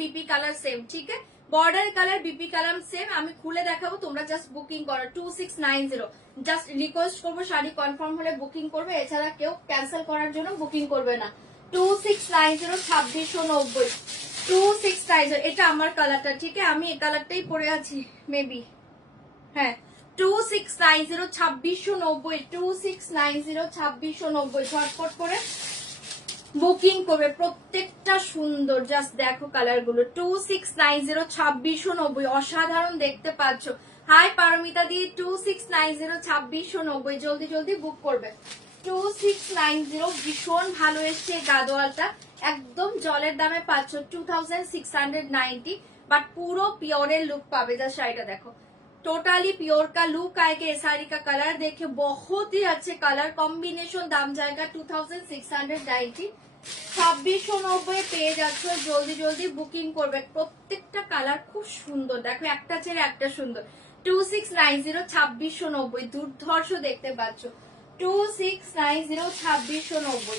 BP colour same, ঠিক আছে, border colour BP colour same. আমি খুলে দেখাবো, তোমরা জাস্ট বুকিং করো 2690। জাস্ট রিকোয়েস্ট করবো শাড়ি কনফার্ম হলে বুকিং করবে, এছাড়া কেউ ক্যান্সেল করার জন্য বুকিং করবে না। 2690 2690 2690। এটা আমার কালারটা, ঠিক আছে, আমি এই কালারটাই পরে আছি মেবি। হ্যাঁ 2690 2690 2690 2690। ঝটপট করে বুকিং করবে, প্রত্যেকটা সুন্দর। জাস্ট দেখো কালার গুলো। 2690 2690, অসাধারণ দেখতে পাচ্ছ। হাই পারমিতা দি, 2690 2690, জলদি জলদি বুক করবে। 2690 ভীষণ ভালো এসছে গাদোয়ালটা, একদম জলের দামে পাচ্ছ 2690, বাট পুরো পিওরের লুক পাবে। যা শাড়িটা দেখো, टोटली प्योर का लुक आएगा। ये साड़ी का कलर देखिए, बहुत ही अच्छे कलर कॉम्बिनेशन। दाम जाएगा 2690। 2690 পেয়ে যাচ্ছ, জলদি জলদি বুকিং করবে। প্রত্যেকটা কালার খুব সুন্দর, দেখো একটা ছেড়ে একটা সুন্দর। 2690 2690, দুর্ধর্ষ দেখতে পাচ্ছ। 2690 2690,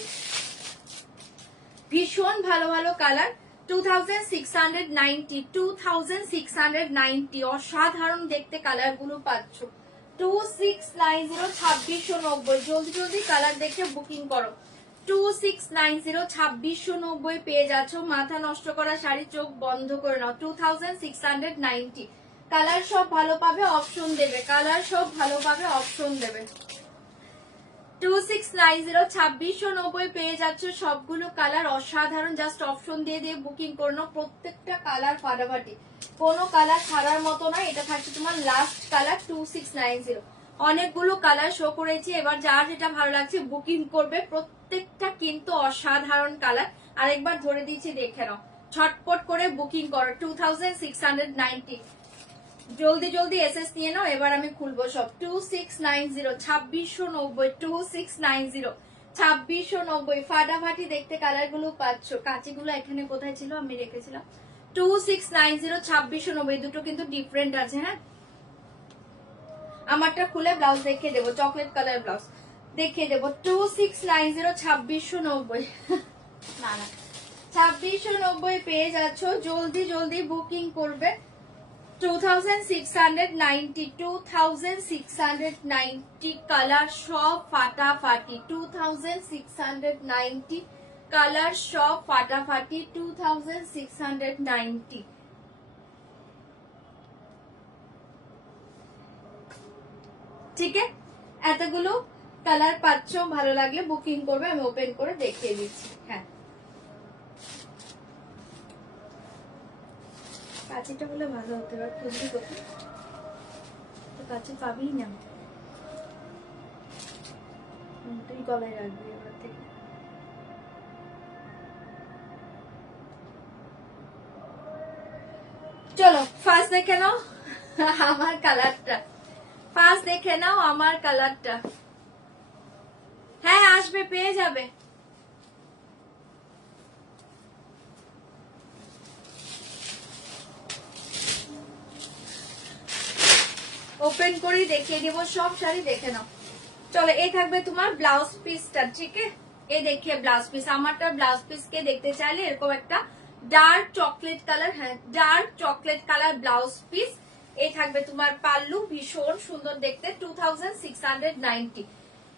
ভীষণ ভালো ভালো কালার। 2690 2690, অসাধারণ দেখতে কালার গুলো পাচ্ছ। 2690 2690, জলদি জলদি কালার দেখে বুকিং করো। 2690 2690 পেয়ে যাচ্ছ। মাথা নষ্ট করা শাড়ি, চোখ বন্ধ করে নাও। 2690, কালার সব ভালো পাবে, অপশন দেবে, কালার সব ভালো পাবে, অপশন দেবে। 2690 2690 পেয়ে যাচ্ছ। সবগুলো কালার অসাধারণ, জাস্ট অপশন দিয়ে দিয়ে বুকিং করে নাও। প্রত্যেকটা কালার ফাটাফাটি, কোনো কালার ছাড়ার মতো নয়। এটা থাকছে তোমার লাস্ট কালার 2690। অনেকগুলো কালার শো করেছি, এবার যার যেটা ভালো লাগছে বুকিং করবে। প্রত্যেকটা কিন্তু অসাধারণ কালার। আরেকবার ধরে দিয়েছি, দেখে নাও, ছটপট করে বুকিং করো। 2690, জলদি জলদি এসএস নিয়ে নাও। এবার আমি খুলবো সব। 2690 2690 2690 2690, ফাটাফাটি দেখতে কালার গুলো পাচ্ছ। কাঁচিগুলো এখানে কোথায় ছিল, আমি রেখেছিলাম। 2690 2690, দুটো কিন্তু ডিফারেন্ট আছে। হ্যাঁ, আমারটা খুলে ব্লাউজ দেখিয়ে দেবো, চকলেট কালার ব্লাউজ দেখিয়ে দেবো। 2690 2690, না না 2690 পেয়ে যাচ্ছ, জলদি জলদি বুকিং করবে। 2690 2690, কালার সব ফাটাফাটি। 2690, কালার সব ফাটাফাটি। 2690, ঠিক আছে, এতগুলো কালার পাচ্ছ। ভালো লাগলে বুকিং করবে, আমি ওপেন করে দেখিয়ে দিচ্ছি। হ্যাঁ, কাঁচিটা বলে ভালো হতে পারে, খুলবি কোথায়, তো কাঁচি পাবি না, তুই গলায় রাখবি এবার থেকে। চলো ফার্স্ট দেখে নাও আমার কালারটা, ফার্স্ট দেখে নাও আমার কালারটা। হ্যাঁ আসবে, পেয়ে যাবে। ওপেন করেই দেখিয়ে দিব, সব শাড়ি দেখে নাও। চলো, এই থাকবে তোমার ব্লাউজ পিসটা, ঠিক আছে, এই দেখিয়ে ব্লাউজ পিস। আমারটা ব্লাউজ পিস কে দেখতে চাইলে এরকম একটা ডার্ক চকলেট কালার, হ্যাঁ dark chocolate colour blouse piece. এই থাকবে তোমার পাল্লু, ভীষণ সুন্দর দেখতে। 2690,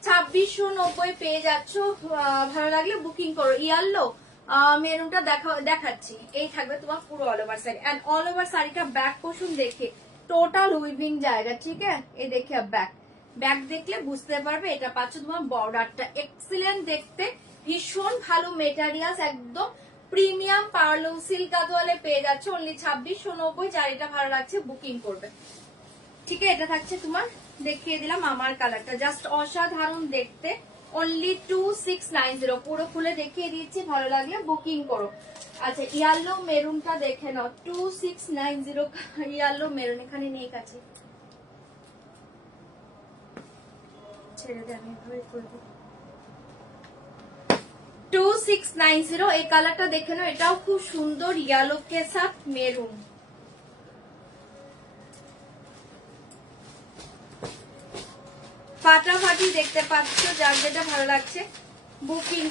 2690 পেয়ে যাচ্ছ। ভালো লাগলে বুকিং করো। ইয়ালো মেরুনটা দেখাচ্ছি। এই থাকবে তোমার পুরো all over sari, and all over শাড়িটা ব্যাক পোর্শন দেখে টোটাল উইভিং জায়গা, ঠিক আছে। এই দেখে ব্যাক, ব্যাক দেখলে বুঝতে পারবে। এটা পাচ্ছ তোমার বর্ডারটা এক্সিলেন্ট দেখতে, ভীষণ ভালো মেটেরিয়ালস, একদম প্রিমিয়াম পার্লুম সিল্ক গাদোয়ালে পেয়ে যাচ্ছে অনলি 2690। যার এটা ভালো লাগছে বুকিং করবে, ঠিক আছে। এটা থাকছে তোমার, দেখিয়ে দিলাম আমার কালারটা, জাস্ট অসাধারণ দেখতে। অনলি 2690, পুরো খুলে দেখিয়ে দিচ্ছি, ভালো লাগলে বুকিং করো। আচ্ছা, ইয়ালো মেরুনটা দেখে নাও। 2690, ইয়ালো মেরুন এখানে নেই, কাছে ছেড়ে দে, আমি এভাবে করবো। 2690, এই কালারটা দেখে নাও, এটাও খুব সুন্দর, ইয়েলো কে সাথ মেরুন। ফাটাফাটি দেখতে পাচ্ছ, যার যেটা ভালো লাগছে বুকিং